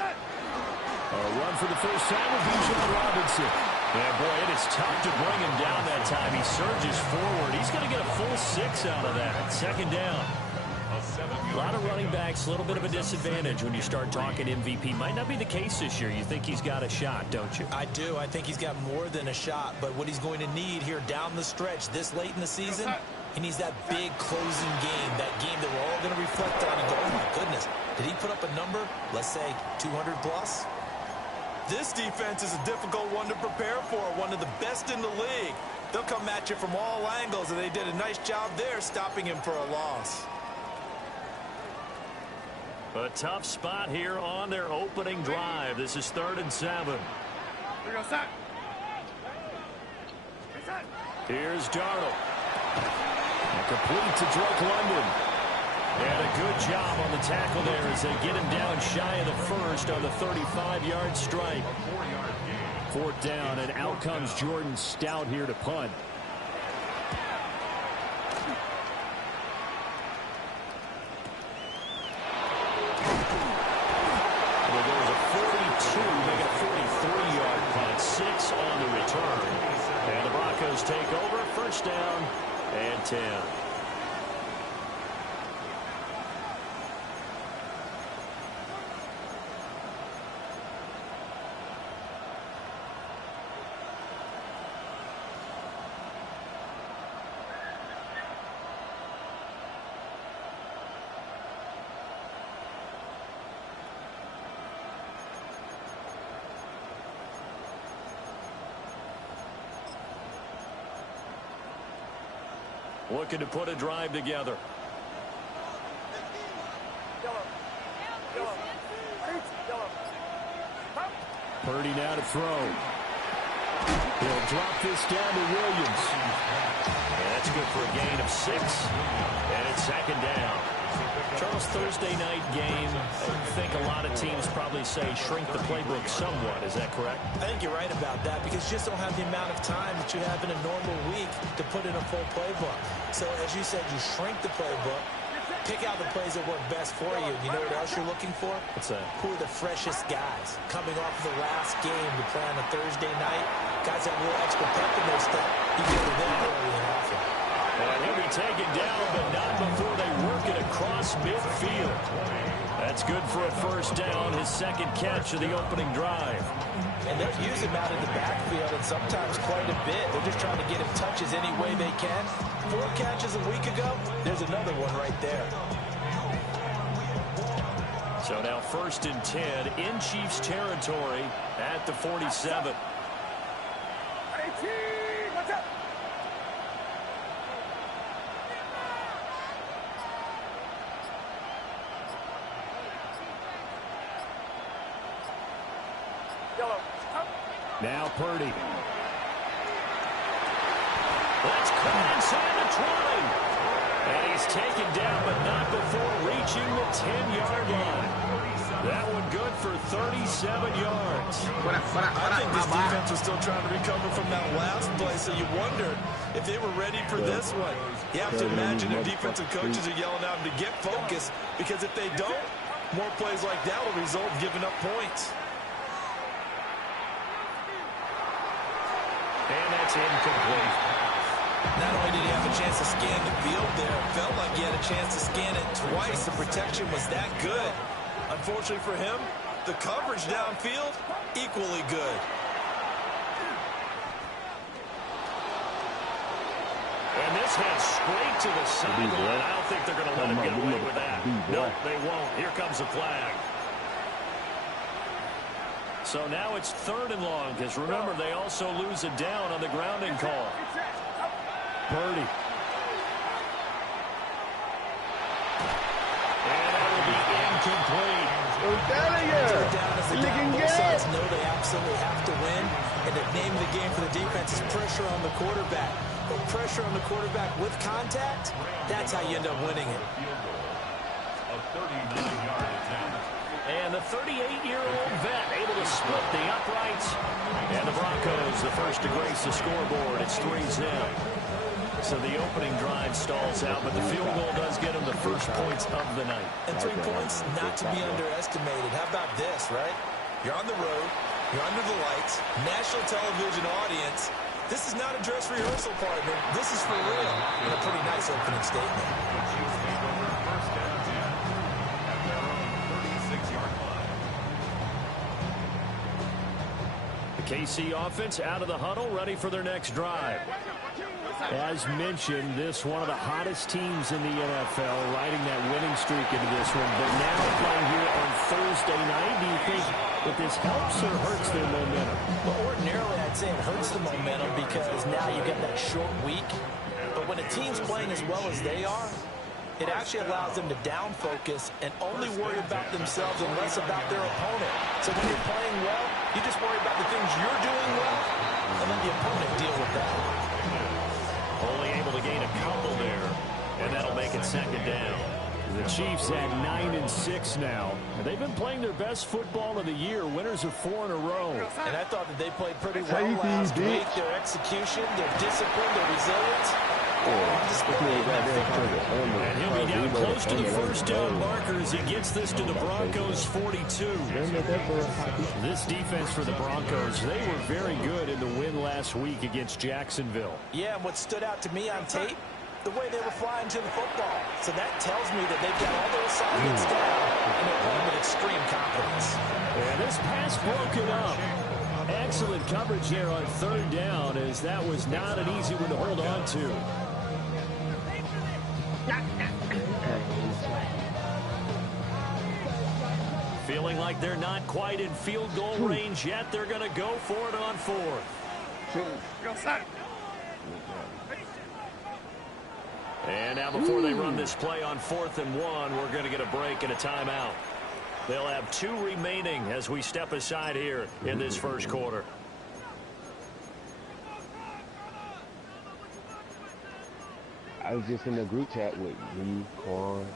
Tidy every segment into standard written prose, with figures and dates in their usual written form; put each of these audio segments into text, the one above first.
A run for the first time with Bijan Robinson. Yeah, boy, it is tough to bring him down that time. He surges forward. He's going to get a full 6 out of that. Second down. A lot of running backs, a little bit of a disadvantage when you start talking MVP. Might not be the case this year. You think he's got a shot, don't you? I do. I think he's got more than a shot. But what he's going to need here down the stretch this late in the season, he needs that big closing game, that game that we're all going to reflect on and go, oh, my goodness, did he put up a number, let's say 200 plus? This defense is a difficult one to prepare for, one of the best in the league. They'll come at you from all angles, and they did a nice job there stopping him for a loss. A tough spot here on their opening drive. This is 3rd and 7. Here's Darnold. Complete to Drake London. And a good job on the tackle there as they get him down shy of the first on the 35-yard strike. 4th down, and out comes Jordan Stout here to punt. Well, there's a 42, make it a 43-yard punt. 6 on the return. And the Broncos take over. First down and 10. Looking to put a drive together. Purdy now to throw. He'll drop this down to Williams. And that's good for a gain of 6. And it's 2nd down. Charles, Thursday night game, I think a lot of teams probably say shrink the playbook somewhat. Is that correct? I think you're right about that because you just don't have the amount of time that you have in a normal week to put in a full playbook. So, as you said, you shrink the playbook, pick out the plays that work best for you. You know what else you're looking for? What's that? Who are the freshest guys coming off of the last game to play on a Thursday night? Guys that have a little extra pep in their step. You go to them early and often. And he'll be taken down, but not before they work it across midfield. That's good for a first down, his 2nd catch of the opening drive. And they'll use him out in the backfield, and sometimes quite a bit. They're just trying to get him touches any way they can. 4 catches a week ago, there's another one right there. So now 1st and 10 in Chiefs territory at the 47. Now Purdy. Let's cut inside the 20. And he's taken down, but not before reaching the 10-yard line. That one good for 37 yards. I think this defense was still trying to recover from that last play, so you wonder if they were ready for this one. You have to imagine their defensive coaches are yelling at them to get focused, because if they don't, more plays like that will result in giving up points. And that's incomplete. Not only did he have a chance to scan the field there, it felt like he had a chance to scan it twice. The protection was that good. Unfortunately for him, the coverage downfield, equally good. And this heads straight to the sideline. I don't think they're going to let him get away with that. No, they won't. Here comes a flag. So now it's 3rd and long, because remember, they also lose a down on the grounding call. Purdy. And that will be incomplete. Both sides know they absolutely have to win, and the name of the game for the defense is pressure on the quarterback. But pressure on the quarterback with contact, that's how you end up winning it. And the 38-year-old vet able to split the uprights. And the Broncos, the first to grace the scoreboard. It's 3-0. So the opening drive stalls out, but the field goal does get him the first points of the night. And 3 points not to be underestimated. How about this, right? You're on the road. You're under the lights. National television audience. This is not a dress rehearsal, partner. This is for real. And a pretty nice opening statement. The KC offense out of the huddle, ready for their next drive. As mentioned, this one of the hottest teams in the NFL, riding that winning streak into this one. But now playing here on Thursday night, do you think that this helps or hurts their momentum? Well, ordinarily, I'd say it hurts the momentum because now you get that short week. But when a team's playing as well as they are, it actually allows them to down focus and only worry about themselves and less about their opponent. So when you're playing well, you just worry about the things you're doing well and let the opponent deal with that. Only able to gain a couple there, and that'll make it second down. The Chiefs at 9-6 now. They've been playing their best football of the year. Winners of 4 in a row. And I thought that they played pretty well last week. Their execution, their discipline, their resilience. And he'll be down close to the first down marker as he gets this to the Broncos 42. This defense for the Broncos, they were very good in the win last week against Jacksonville. Yeah, and what stood out to me on tape, the way they were flying to the football. So that tells me that they've got all their assignments down and they're playing with extreme confidence. And this pass broken up. Excellent coverage there on third down, as that was not an easy one to hold on to. Feeling like they're not quite in field goal range yet. They're going to go for it on fourth. And now before they run this play on 4th and 1, we're going to get a break and a timeout. They'll have 2 remaining as we step aside here in this first quarter. I was just in the group chat with me, Quan,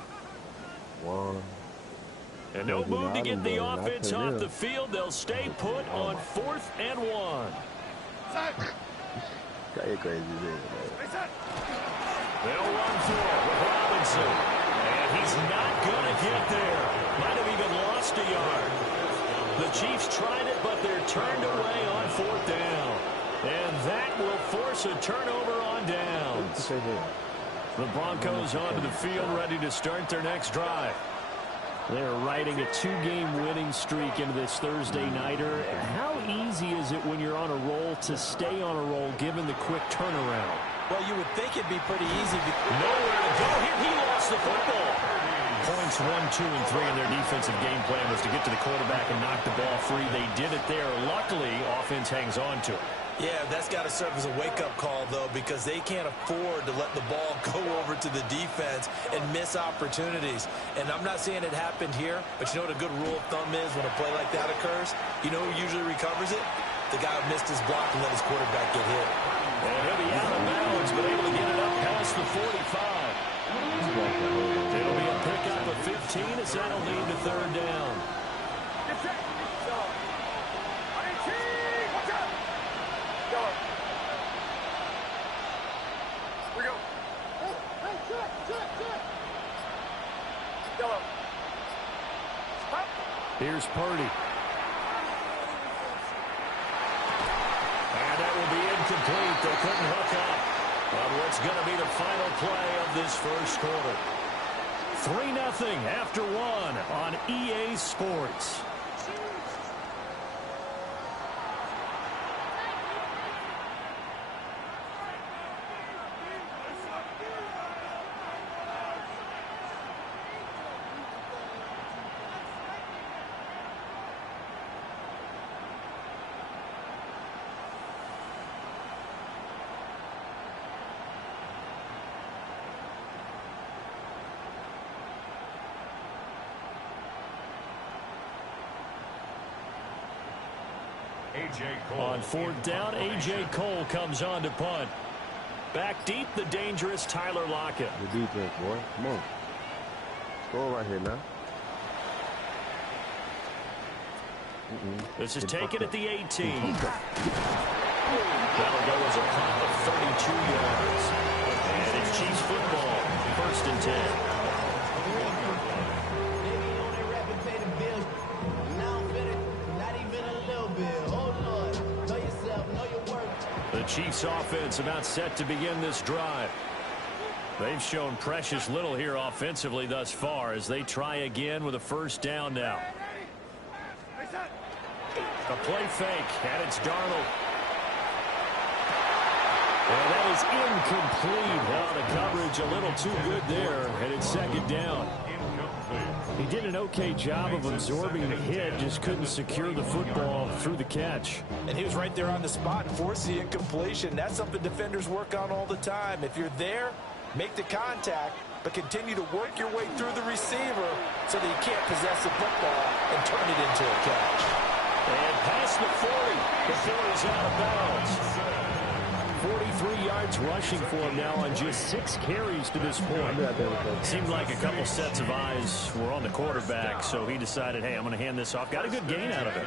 Juan. And no move to get the offense off the field. They'll stay put on 4th and 1. You're crazy, man. They'll run for it with Robinson. And he's not going to get there. Might have even lost a yard. The Chiefs tried it, but they're turned away on 4th down. And that will force a turnover on downs. The Broncos onto the field, ready to start their next drive. They're riding a 2-game winning streak into this Thursday nighter. How easy is it when you're on a roll to stay on a roll given the quick turnaround? Well, you would think it'd be pretty easy. Nowhere to go here. He lost the football. Points 1, 2, and 3 in their defensive game plan was to get to the quarterback and knock the ball free. They did it there. Luckily, offense hangs on to it. Yeah, that's got to serve as a wake-up call, though, because they can't afford to let the ball go over to the defense and miss opportunities. And I'm not saying it happened here, but you know what a good rule of thumb is when a play like that occurs? You know who usually recovers it? The guy who missed his block and let his quarterback get hit. And he'll be out of bounds, but able to get it up past the 45. It'll be a pickup of 15 as that'll lead to 3rd down. Here's Purdy. And that will be incomplete. They couldn't hook up on what's going to be the final play of this first quarter. 3-0 after 1 on EA Sports. On 4th down, A.J. Cole comes on to punt. Back deep, the dangerous Tyler Lockett. The defense, boy. Come on. Score right here now. This is taken at the 18. That'll go as a punt of 32 yards. A And it's Chiefs football, 1st and 10. The Chiefs offense about set to begin this drive. They've shown precious little here offensively thus far as they try again with a 1st down now. A play fake, and it's Darnold. And that is incomplete. Well, the coverage a little too good there, and it's 2nd down. He did an okay job of absorbing the hit, just couldn't secure the football through the catch. And he was right there on the spot and forced the incompletion. That's something defenders work on all the time. If you're there, make the contact, but continue to work your way through the receiver so that you can't possess the football and turn it into a catch. And past the 40 before he's out of bounds. 43 yards rushing for him now on just 6 carries to this point. Seemed like a couple sets of eyes were on the quarterback, so he decided, hey, I'm going to hand this off. Got a good gain out of it.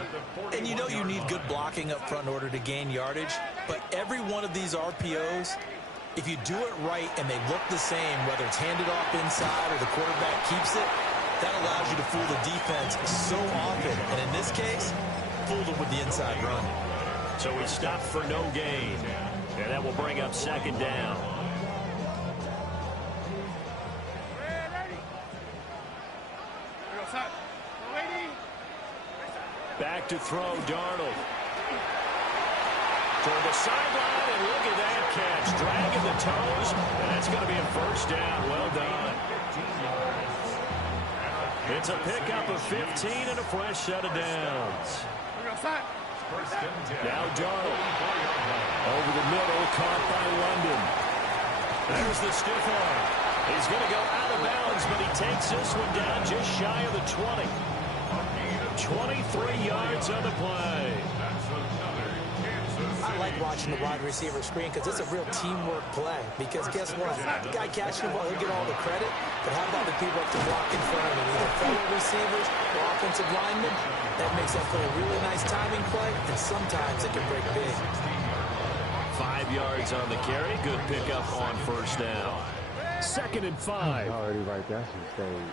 And you know you need good blocking up front in order to gain yardage, but every one of these RPOs, if you do it right and they look the same, whether it's handed off inside or the quarterback keeps it, that allows you to fool the defense so often. And in this case, fooled them with the inside run. So he stopped for no gain. And that will bring up 2nd down. Back to throw, Darnold. Toward the sideline, and look at that catch. Dragging the toes, and that's going to be a 1st down. Well done. It's a pickup of 15 and a fresh set of downs. Now Darnold. Over the middle, caught by London. There's the stiff arm. He's going to go out of bounds, but he takes this one down just shy of the 20. 23 yards on the play. I like watching the wide receiver screen because it's a real teamwork play. Because guess what? The guy catching the ball, he'll get all the credit. But how about the people up to block in front of him? Either fellow receivers or offensive linemen. That makes that play a really nice timing play, and sometimes it can break big. 5 yards on the carry. Good pickup on 1st down. 2nd and 5. Already right there. That's insane.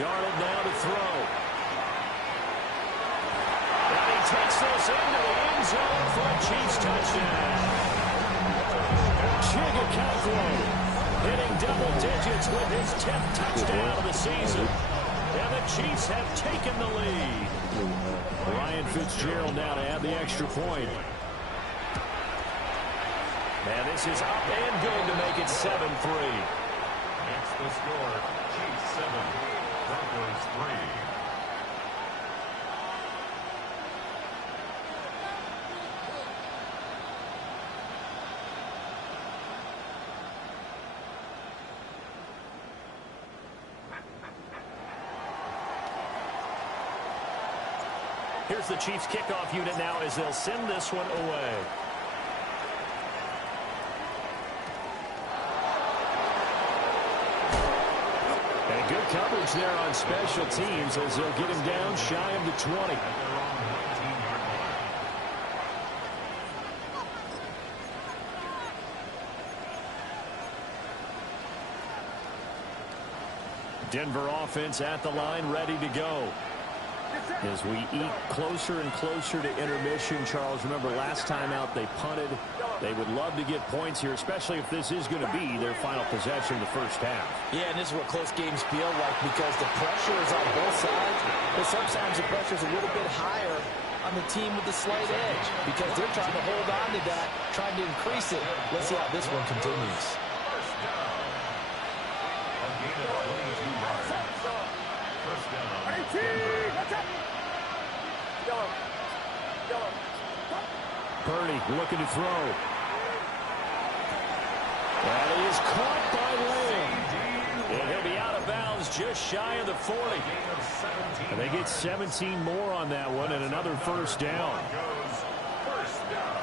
Darnold now to throw. And he takes this into the end zone for a Chiefs touchdown. Chigakaklo hitting double digits with his 10th touchdown of the season. And the Chiefs have taken the lead. Ryan Fitzgerald now to add the extra point. And this is up and good to make it 7-3. That's the score. Chiefs 7, Broncos 3. Here's the Chiefs kickoff unit now as they'll send this one away. And good coverage there on special teams as they'll get him down shy of the 20. Denver offense at the line, ready to go. As we eat closer and closer to intermission, Charles, remember last time out they punted. They would love to get points here, especially if this is going to be their final possession of the first half. Yeah, and this is what close games feel like because the pressure is on both sides, but sometimes the pressure is a little bit higher on the team with the slight edge because they're trying to hold on to that, trying to increase it. Let's see how this one continues. First down. A gain of 22 yards. First down. Purdy looking to throw. And he is caught by Lamb. And he'll be out of bounds just shy of the 40. And they get 17 more on that one and another first down. First down.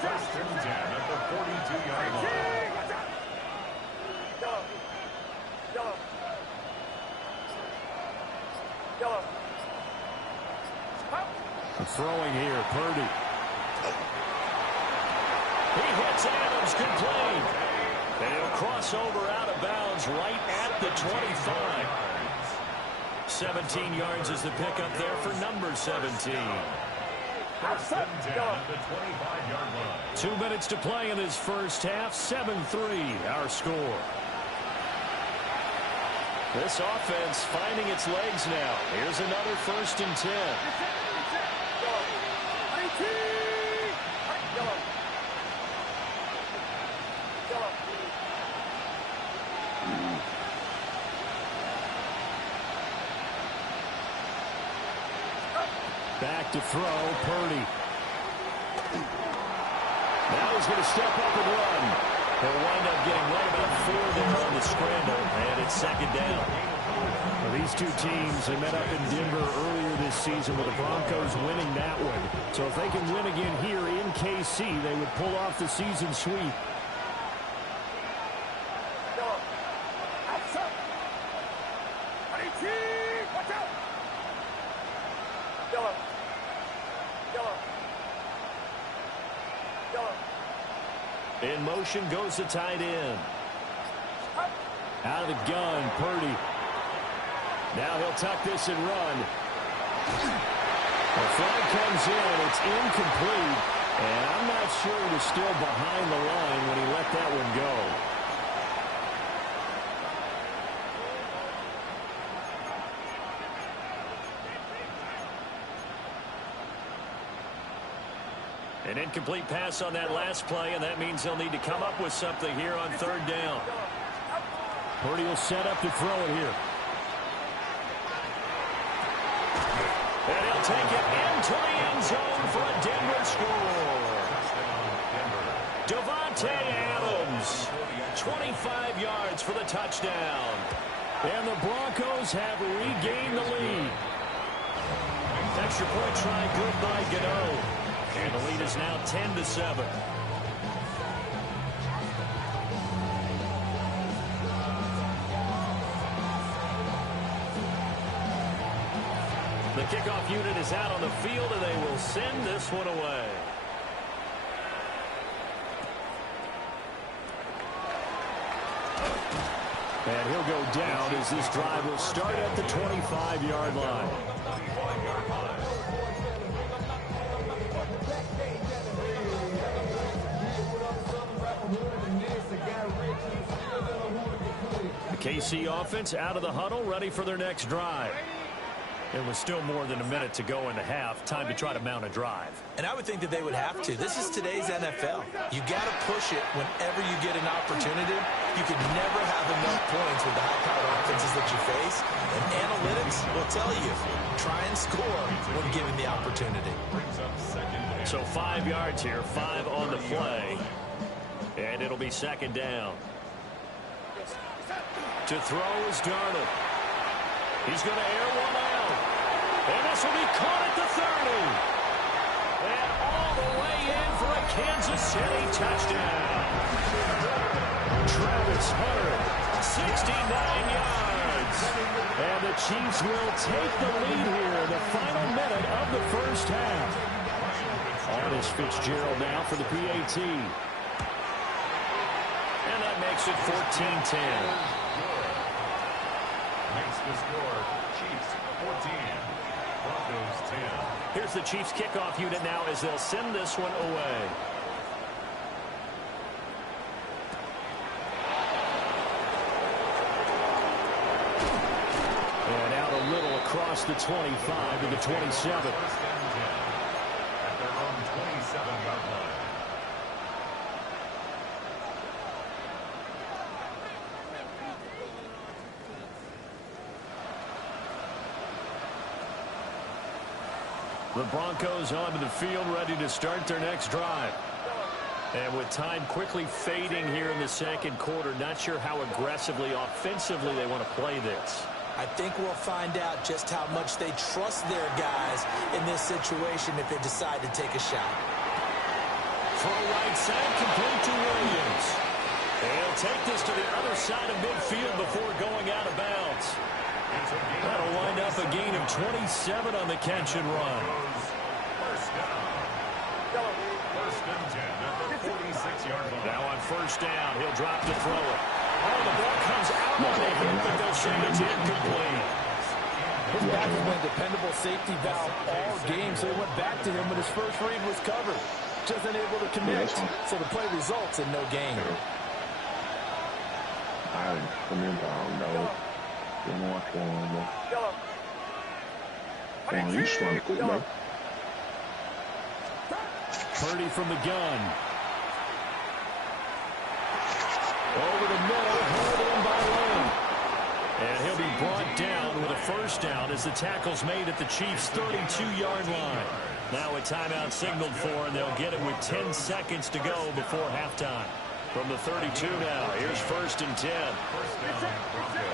First and 10 at the 42-yard line. Throwing here, Purdy. He hits Adams, complete. And he'll cross over out of bounds right at the 25. 17 yards is the pickup there for number 17. First and 10 at the 25-yard line. 2 minutes to play in this first half. 7-3 our score. This offense finding its legs now. Here's another first and 10. Back to throw, Purdy. Now he's going to step up and run. He'll wind up getting right about 4 there on the scramble, and it's second down. Well, these two teams, they met up in Denver earlier this season with the Broncos winning that one. So if they can win again here in KC, they would pull off the season sweep. In motion goes the tight end. Out of the gun, Purdy. Now he'll tuck this and run. The flag comes in. It's incomplete. And I'm not sure he was still behind the line when he let that one go. An incomplete pass on that last play, and that means they'll need to come up with something here on third down. Purdy will set up to throw it here. And he'll take it into the end zone for a Denver score. Davante Adams, 25 yards for the touchdown. And the Broncos have regained the lead. Extra point try good by Gano. And the lead is now 10-7. The kickoff unit is out on the field, and they will send this one away. And he'll go down as this drive will start at the 25-yard line. The KC offense out of the huddle, ready for their next drive. There was still more than a minute to go in the half. Time to try to mount a drive. And I would think that they would have to. This is today's NFL. You got to push it whenever you get an opportunity. You can never have enough points with the high-powered offenses that you face. And analytics will tell you, try and score when given the opportunity. So 5 yards here, 5 on the play. And it'll be second down. To throw is Darnold. He's going to air one out. And this will be caught at the 30. And all the way in for a Kansas City touchdown. Travis Hunter, 69 yards. And the Chiefs will take the lead here in the final minute of the first half. Otts Fitzgerald now for the PAT. And that makes it 14-10. Makes the score Chiefs 14, Broncos 10. Here's the Chiefs kickoff unit now as they'll send this one away. And out a little across the 25 to the 27. First and 10 at their own 27-yard line. The Broncos onto the field, ready to start their next drive. And with time quickly fading here in the second quarter, not sure how aggressively, offensively they want to play this. I think we'll find out just how much they trust their guys in this situation if they decide to take a shot. Throw right side, complete to Williams. He'll take this to the other side of midfield before going out of bounds. That'll wind up a gain of 27 on the catch and run. and 10 at the 46-yard line. Now on first down, he'll drop to throw it. Oh, the ball comes out on the hit, but they'll say it's incomplete. His back has been a dependable safety valve all game, so he went back to him when his first read was covered. Just unable to connect, so the play results in no gain. Purdy from the gun. Over the middle, held in by Lane. And he'll be brought down with a first down as the tackle's made at the Chiefs' 32-yard line. Now a timeout signaled for, and they'll get it with 10 seconds to go before halftime. From the 32 now, here's first and 10. First down, Broncos.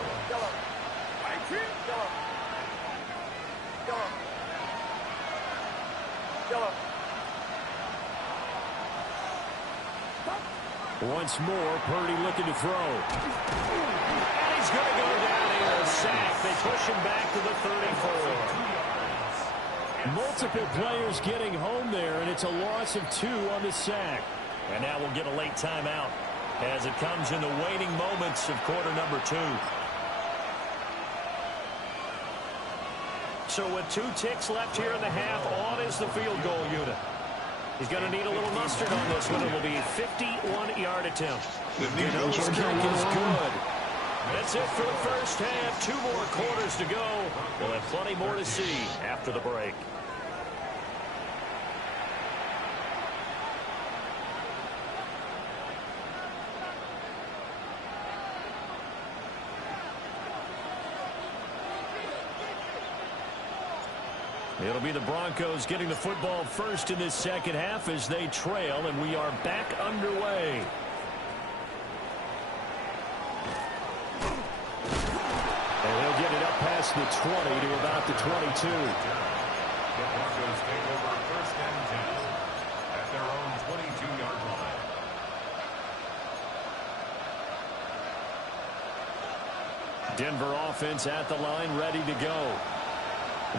Once more, Purdy looking to throw. And he's going to go down here, a sack. They push him back to the 34. Multiple players getting home there, and it's a loss of 2 on the sack. And now we'll get a late timeout as it comes in the waning moments of quarter number 2. So with 2 ticks left here in the half, on is the field goal unit. He's going to need a little mustard on this one. It will be a 51-yard attempt. The nose kick is good. That's it for the first half. 2 more quarters to go. We'll have plenty more to see after the break. It'll be the Broncos getting the football first in this second half as they trail, and we are back underway. And they'll get it up past the 20 to about the 22. The Broncos take over first and 10 at their own 22-yard line. Denver offense at the line, ready to go.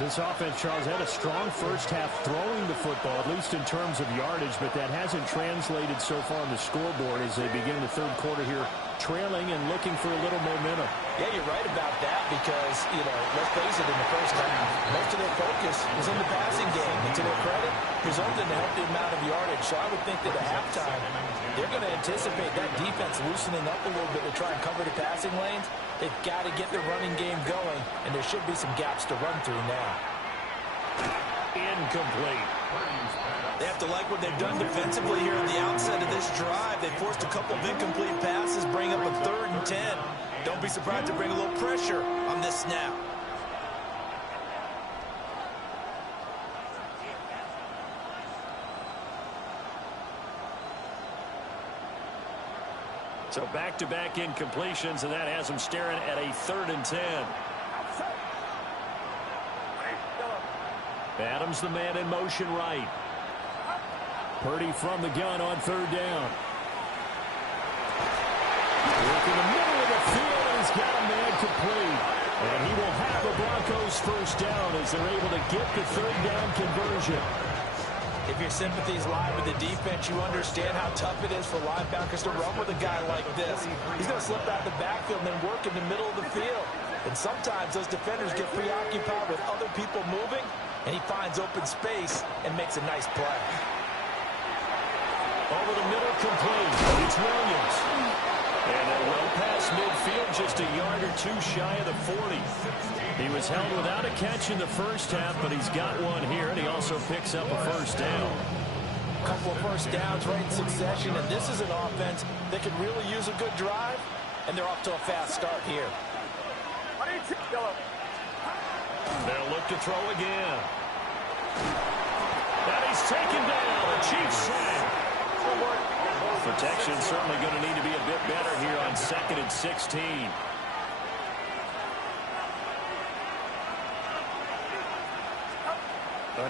This offense, Charles, had a strong first half throwing the football, at least in terms of yardage, but that hasn't translated so far on the scoreboard as they begin the third quarter here, trailing and looking for a little momentum. Yeah, you're right about that because, let's face it, in the first half, most of their focus was in the passing game. And to their credit, resulted in a healthy amount of yardage. So I would think that at halftime, they're going to anticipate that defense loosening up a little bit to try and cover the passing lanes. They've got to get the running game going, and there should be some gaps to run through now. Incomplete. They have to like what they've done defensively here at the outset of this drive. They forced a couple of incomplete passes, bring up a 3rd and 10. Don't be surprised to bring a little pressure on this snap. So back-to-back incompletions, and that has them staring at a 3rd and 10. Adams, the man in motion right. Purdy from the gun on 3rd down. Work in the middle of the field, and he's got a man complete. And he will have the Broncos first down as they're able to get the 3rd down conversion. If your sympathies lie with the defense, you understand how tough it is for linebackers to run with a guy like this. He's going to slip out the backfield and then work in the middle of the field. And sometimes those defenders get preoccupied with other people moving, and he finds open space and makes a nice play. Over the middle, complete. It's Williams. And they're well past midfield, just a yard or 2 shy of the 40. He was held without a catch in the first half, but he's got one here, and he also picks up a first down. A couple of first downs right in succession, and this is an offense that could really use a good drive, and they're off to a fast start here. They'll look to throw again. And he's taken down. A Chiefs sack. Protection certainly going to need to be a bit better here on 2nd and 16.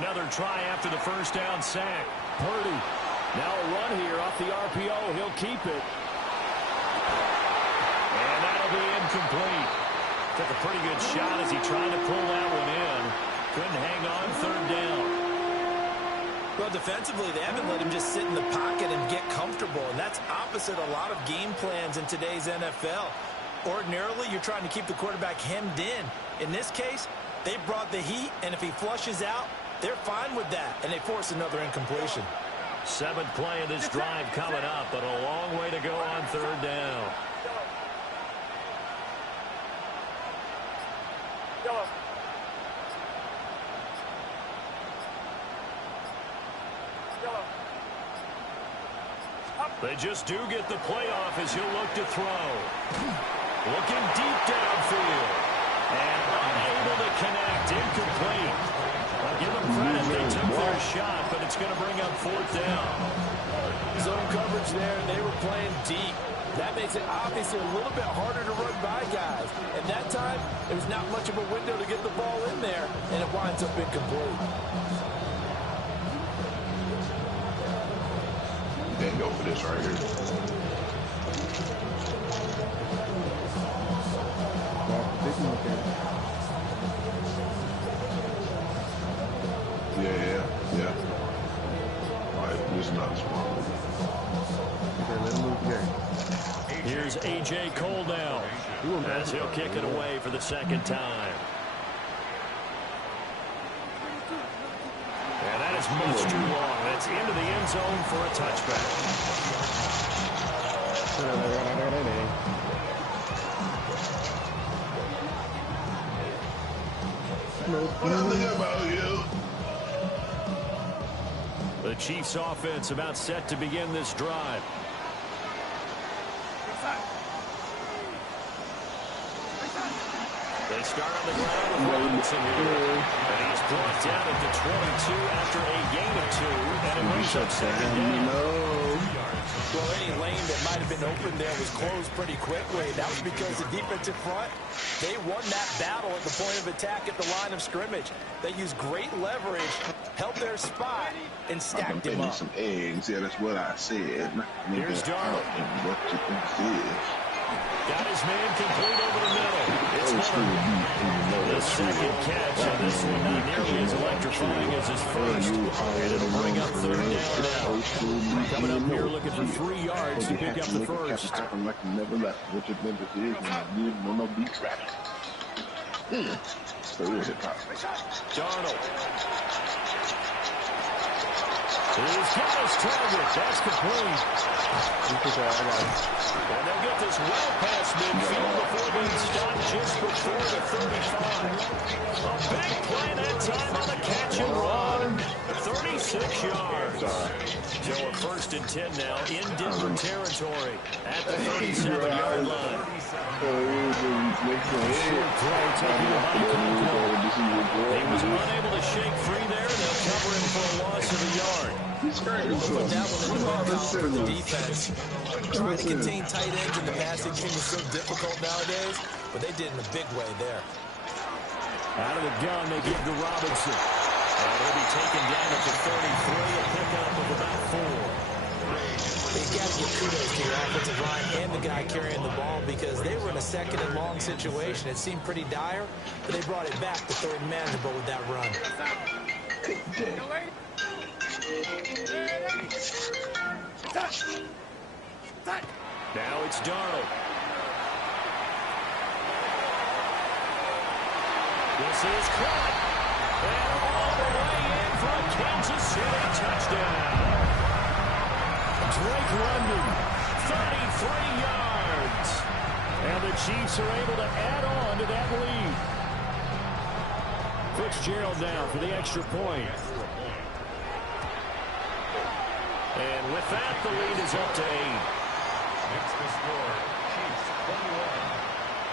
Another try after the first down sack. Purdy. Now a run here off the RPO. He'll keep it. And that'll be incomplete. Took a pretty good shot as he tried to pull that one in. Couldn't hang on 3rd down. Well, defensively, they haven't let him just sit in the pocket and get comfortable, and that's opposite a lot of game plans in today's NFL. Ordinarily, you're trying to keep the quarterback hemmed in. In this case, they brought the heat, and if he flushes out, they're fine with that, and they force another incompletion. 7th play of this drive coming up, but a long way to go on 3rd down. They just do get the playoff as he'll look to throw. Looking deep downfield. And unable to connect. Incomplete. I'll give them credit. They took their shot, but it's going to bring up 4th down. Zone coverage there, and they were playing deep. That makes it obviously a little bit harder to run by guys. And that time, there was not much of a window to get the ball in there, and it winds up incomplete. Can't go for this right here. Yeah. All right, this is not a smart move. Here's A.J. Cole now, as he'll kick it away for the 2nd time. And that is much too long. That's into the end zone for a touchback. The Chiefs offense about set to begin this drive. They start on the ground with Robinson here. And he's brought down at the 22 after a gain of 2. And it brings up 2nd down. Well, any lane that might have been open there was closed pretty quickly. That was because the defensive front, they won that battle at the point of attack at the line of scrimmage. They used great leverage, held their spot, and stacked him up. Some eggs. Yeah, that's what I said. Here's Darnold. What you think this is? Got his man complete over the middle. It's Hunter. The 2nd catch, and this one not nearly as electrifying as his first. And it'll bring up 3rd down now. Coming up here looking for 3 yards to pick up the first. Never left. What your member is, and no beat track. So is it possible? Darnold. He's got his target. That's complete. And they'll get this well past midfield before being stopped just before the 35. A big play that time on the catch and run. 36 yards. So a 1st and 10 now in Denver territory at the 37-yard line. Short throw taken by Conklin. He was unable to shake free there. They'll cover him for a loss of a yard. Put that one in the wrong column for the defense. Trying to contain tight ends in the passing game is so difficult nowadays, but they did in a big way there. Out of the gun, they give to Robinson. And he'll be taken down at the 33, a pickup of about 4. You've got to give kudos to your offensive line and the guy carrying the ball because they were in a 2nd and long situation. It seemed pretty dire, but they brought it back to 3rd and manageable with that run. Now it's Darnold. This is caught. And all the way in for a Kansas City touchdown. Drake London, 33 yards. And the Chiefs are able to add on to that lead. Fitzgerald now for the extra point. And with that, the lead is up to 8. Makes the score Chiefs 21,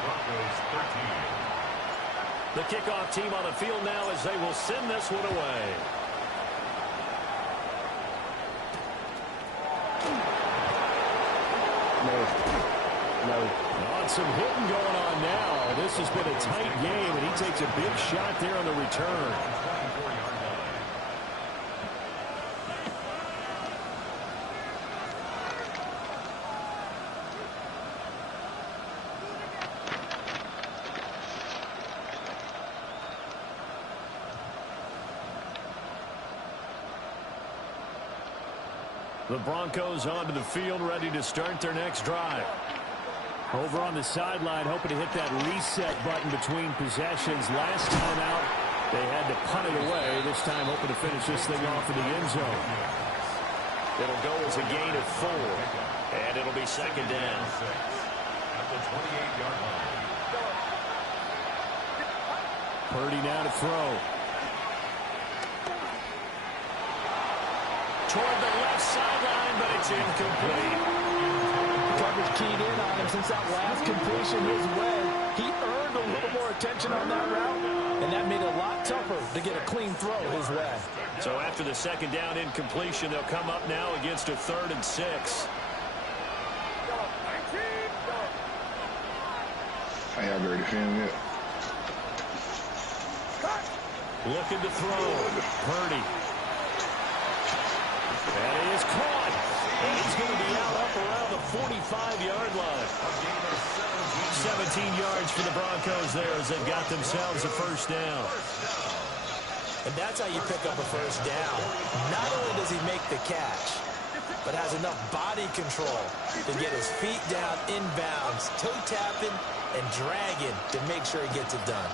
Broncos 13. The kickoff team on the field now as they will send this one away. Some hitting going on now. This has been a tight game, and he takes a big shot there on the return. The Broncos onto the field, ready to start their next drive. Over on the sideline, hoping to hit that reset button between possessions. Last time out, they had to punt it away. This time, hoping to finish this thing off in the end zone. It'll go as a gain of 4, and it'll be second down. At the 28-yard line. Purdy now to throw. Toward the left sideline, but it's incomplete. Coverage keyed in on him since that last completion his way. He earned a little more attention on that route, and that made it a lot tougher to get a clean throw his way. So after the second down incompletion, they'll come up now against a 3rd and 6. I have already found it. Looking to throw. Purdy. And he is caught. And he's going to be out up around the 45-yard line. 17 yards for the Broncos there as they've got themselves a first down. And that's how you pick up a first down. Not only does he make the catch, but has enough body control to get his feet down inbounds, toe tapping and dragging to make sure he gets it done.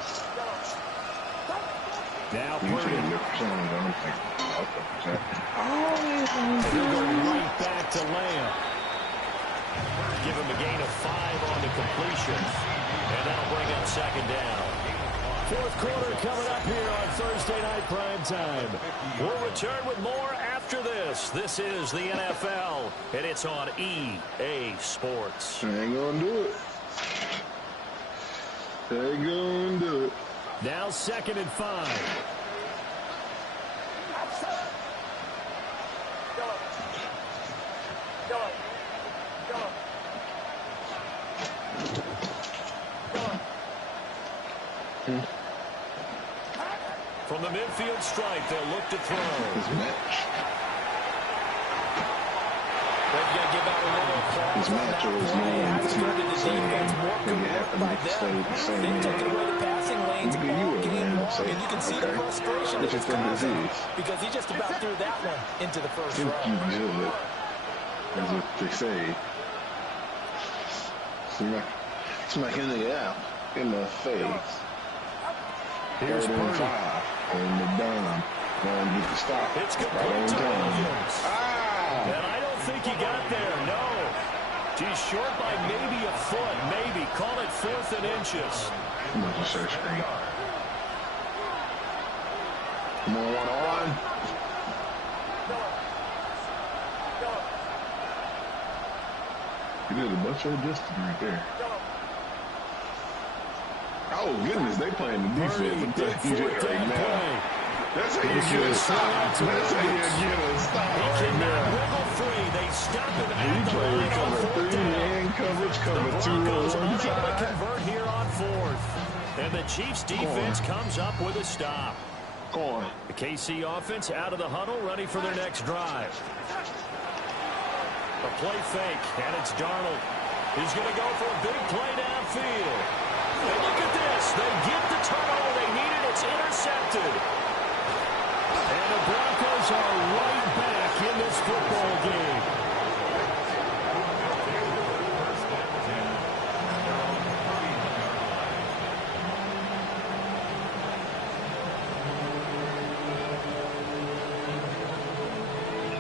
Now You Purdy. should look for someone. I don't think. He'll go right back to Lamb. Give him a gain of 5 on the completion. And that'll bring up second down. Fourth quarter coming up here on Thursday Night Primetime. We'll return with more after this. This is the NFL, and it's on EA Sports. I ain't gonna do it. I ain't gonna do it. Now 2nd and 5. From the midfield stripe, they'll look to throw. This match. They've got to give out a little applause This on match that was play. known Has to given the defense more commitment by them. They took it away the passing lanes all game long, and you can see the frustration that it's causing because he just about threw that one into the first If row. you good, as what they say, smacking the out in the face. Here's 3rd and Purdy. 5, and the dime. Going to get the stop. It's Right complete on to time. Williams. Ah! And I don't think he got there, no. He's short by maybe a foot, maybe. Call it 4th and inches. I'm going to search screen. Come on, 1-on. He did a bunch of distance right there. Oh, goodness, they playing the defense. Big fourth down play. That's how you get a stop. That's how you get a stop He right cannot there. wiggle free. They stop him He at the played line on cover 4th 3 down. and coverage, The cover 2 on Broncos one unable to side. convert here on 4th. And the Chiefs defense comes up with a stop. Go on. The KC offense out of the huddle, ready for their next drive. A play fake, and it's Darnold. He's going to go for a big play downfield. And look at this. They get the turnover they needed. It's intercepted. And the Broncos are right back in this football game.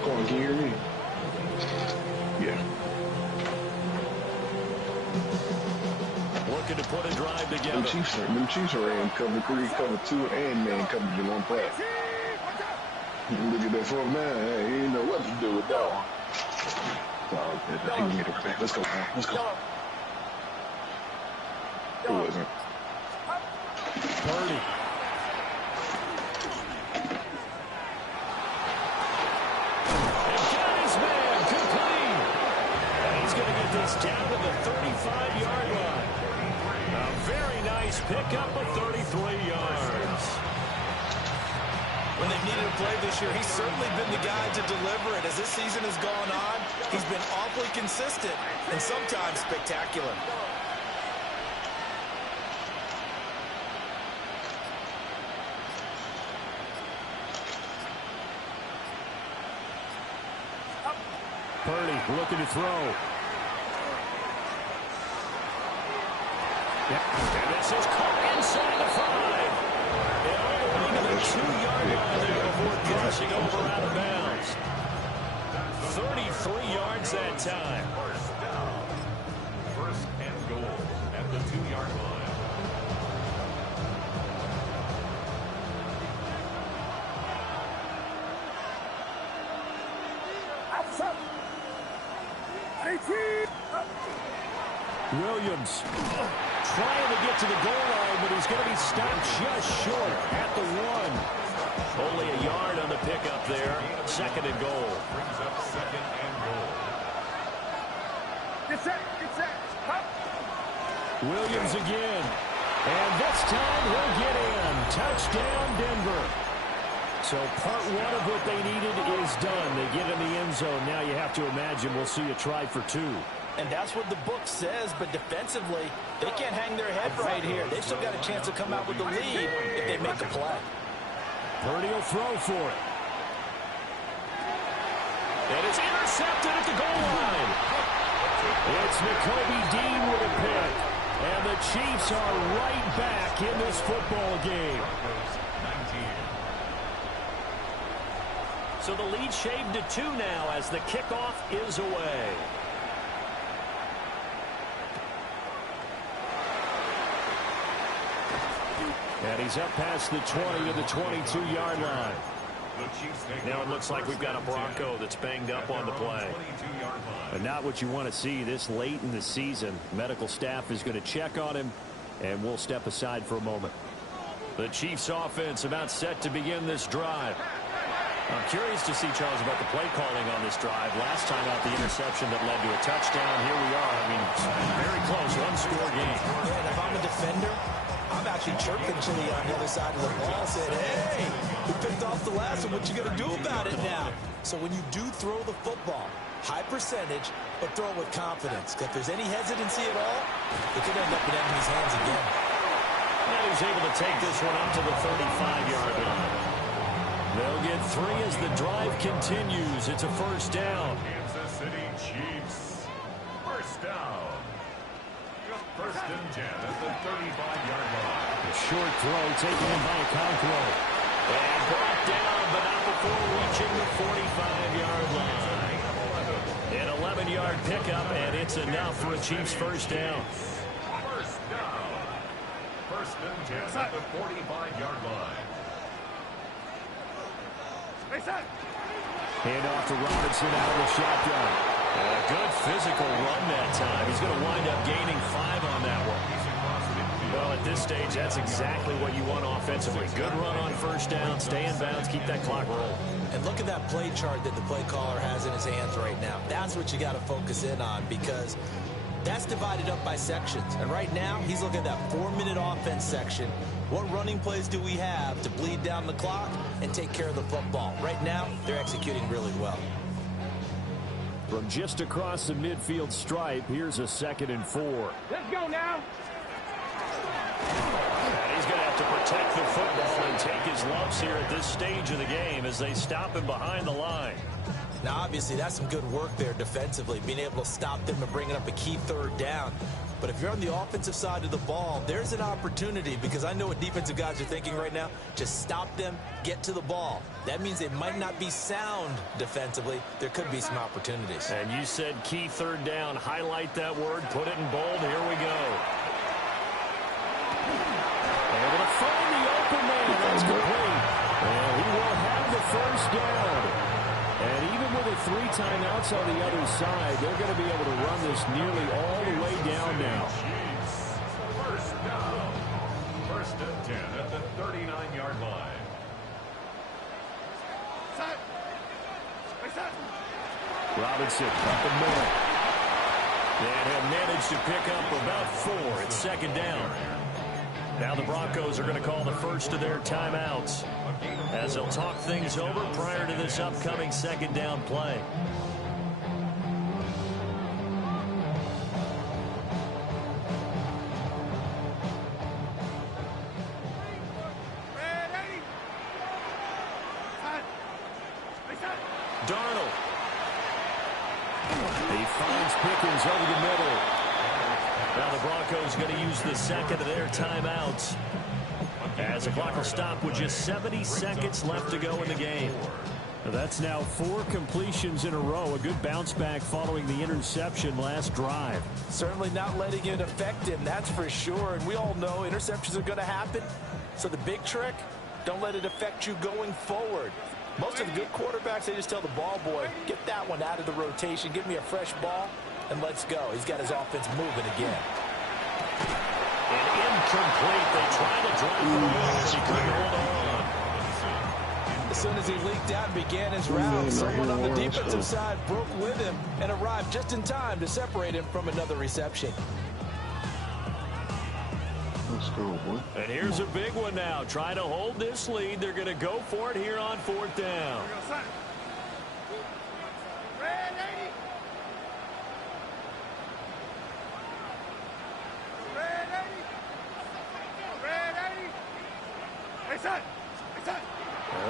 Go on, can you hear me? Yeah. Looking to put a drive together. Them Chiefs are in cover 3, cover 2, and man coverage in one play. Look at that 4th man. Hey, he didn't know what to do with that one. So, he can get it right back. Let's go, man. Let's go. It wasn't. Purdy. And got his man complete. And he's going to get this down to the 35-yard line. A very nice pickup of 33 yards. When they've needed a play this year, he's certainly been the guy to deliver it. As this season has gone on, he's been awfully consistent and sometimes spectacular. Purdy looking to throw. And this is caught inside the 5. And all the way to the 2-yard line there before crossing over out of bounds. 33 yards that time. First and goal at the 2-yard line. Williams trying to get to the goal line, but he's going to be stopped just short at the 1. Only a yard on the pickup there. Second and goal. Brings up second and goal. Get set. Williams again. And this time he'll get in. Touchdown, Denver. So part 1 of what they needed is done. They get in the end zone. Now you have to imagine we'll see a try for 2. And that's what the book says, but defensively, they can't hang their head right here. They've still got a chance to come out with the lead if they make a play. Purdy will throw for it. And it's intercepted at the goal line. It's Nakobe Dean with a pick. And the Chiefs are right back in this football game. So the lead shaved to 2 now as the kickoff is away. And he's up past the 20 to the 22-yard line. Now it looks like we've got a Bronco that's banged up on the play. But not what you want to see this late in the season. Medical staff is going to check on him, and we'll step aside for a moment. The Chiefs offense about set to begin this drive. I'm curious to see, Charles, about the play calling on this drive. Last time out, the interception that led to a touchdown. Here we are. I mean, very close, one-score game. Yeah, and if I'm a defender, I'm actually chirping Chili on the other side of the ball, saying, hey, we picked off the last one. What you going to do about it now? So when you do throw the football, high percentage, but throw it with confidence. Because if there's any hesitancy at all, it could end up in enemy's hands again. And he's able to take this one up to the 35-yard line. They'll get 3 as the drive continues. It's a first down. Kansas City Chiefs. First down. First and 10 at the 35-yard line. A short throw taken in by Okonkwo. And brought down, but not before reaching the 45-yard line. An 11-yard pickup, and it's enough for a Chiefs first down. First down. First and 10 at the 45-yard line. Hand off to Robinson out of the shotgun. And a good physical run that time. He's going to wind up gaining 5 on that one. Well, at this stage, that's exactly what you want offensively. Good run on first down, stay in bounds, keep that clock rolling. And look at that play chart that the play caller has in his hands right now. That's what you got to focus in on, because that's divided up by sections. And right now, he's looking at that 4-minute offense section. What running plays do we have to bleed down the clock and take care of the football? Right now, they're executing really well. From just across the midfield stripe, here's a 2nd and 4. Let's go now. And he's going to have to protect the football and take his lumps here at this stage of the game as they stop him behind the line. Now, obviously, that's some good work there defensively, being able to stop them and bringing up a key 3rd down. But if you're on the offensive side of the ball, there's an opportunity, because I know what defensive guys are thinking right now. Just stop them, get to the ball. That means they might not be sound defensively. There could be some opportunities. And you said key 3rd down. Highlight that word. Put it in bold. Here we go. Able to find the open man. That's complete. And he will have the first down. And even with the 3 timeouts on the other side, they're going to be able to run this nearly all the way down now. First down. First and 10 at the 39-yard line. Robinson up the middle. And he'll manage to pick up about 4. It's 2nd down. Now the Broncos are going to call the first of their timeouts as they'll talk things over prior to this upcoming 2nd down play. Darnold finds Pickens over the middle. Now the Broncos going to use the second of their timeouts, as the clock will stop with just 70 seconds left to go in the game. That's now 4 completions in a row. A good bounce back following the interception last drive. Certainly not letting it affect him, that's for sure. And we all know interceptions are going to happen. So the big trick, don't let it affect you going forward. Most of the good quarterbacks, they just tell the ball boy, get that one out of the rotation, give me a fresh ball, and let's go. He's got his offense moving again. And incomplete. They tried to drive it away, but he couldn't hold on. As soon as he leaked out and began his route, someone on the defensive side broke with him and arrived just in time to separate him from another reception. Let's go, boy. And here's a big one now. Trying to hold this lead. They're going to go for it here on 4th down.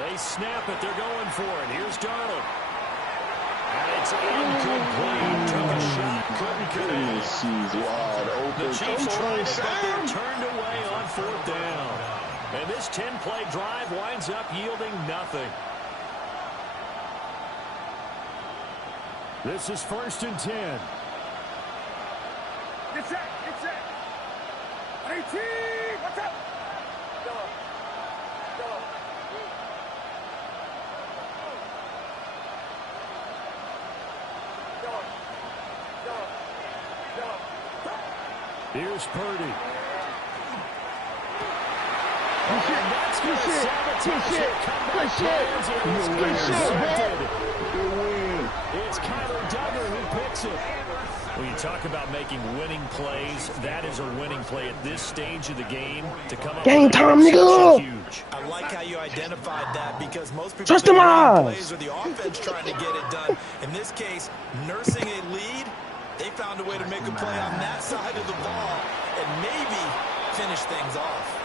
They snap it. They're going for it. Here's Darnold. And it's incomplete. Took a shot. Couldn't connect. She's wide open. The Chiefs tried it, but they're turned away on 4th down. And this 10-play drive winds up yielding nothing. This is 1st and 10. Get set. Get set. 18. What's up? Go. Go. Here's Purdy. And that's going to sabotage it. Comeback plans. It is intercepted. It's Kyler Duggar who picks it. When you talk about making winning plays, that is a winning play at this stage of the game. To come up Game time, nigga. Huge. I like how you identified that, because most people Trust think them running eyes. plays are the offense trying to get it done. In this case, nursing a lead, they found a way to make a play on that side of the ball and maybe finish things off.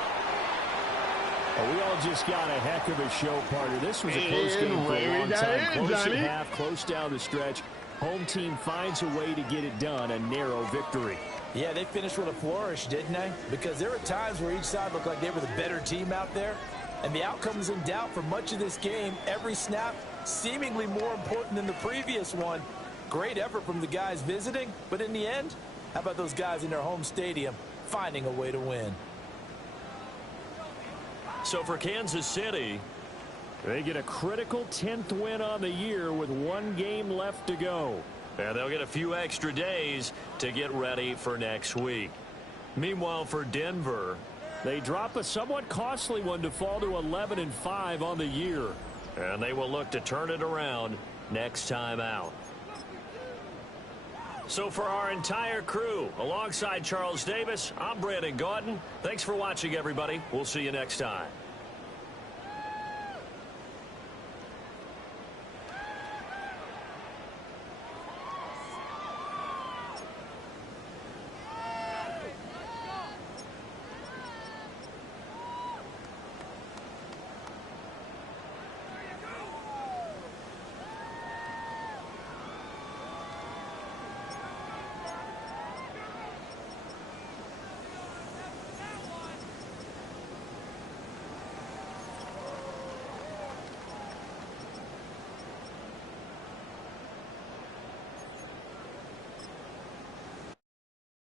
Well, we all just got a heck of a show, partner. This was a close game for a long time. Close at half, close down the stretch. Home team finds a way to get it done, a narrow victory. Yeah, they finished with a flourish, didn't they? Because there were times where each side looked like they were the better team out there. And the outcome was in doubt for much of this game. Every snap seemingly more important than the previous one. Great effort from the guys visiting. But in the end, how about those guys in their home stadium finding a way to win? So for Kansas City, they get a critical 10th win on the year with 1 game left to go. and they'll get a few extra days to get ready for next week. Meanwhile, for Denver, they drop a somewhat costly one to fall to 11-5 on the year. And they will look to turn it around next time out. So for our entire crew, alongside Charles Davis, I'm Brandon Gaudin. Thanks for watching, everybody. We'll see you next time.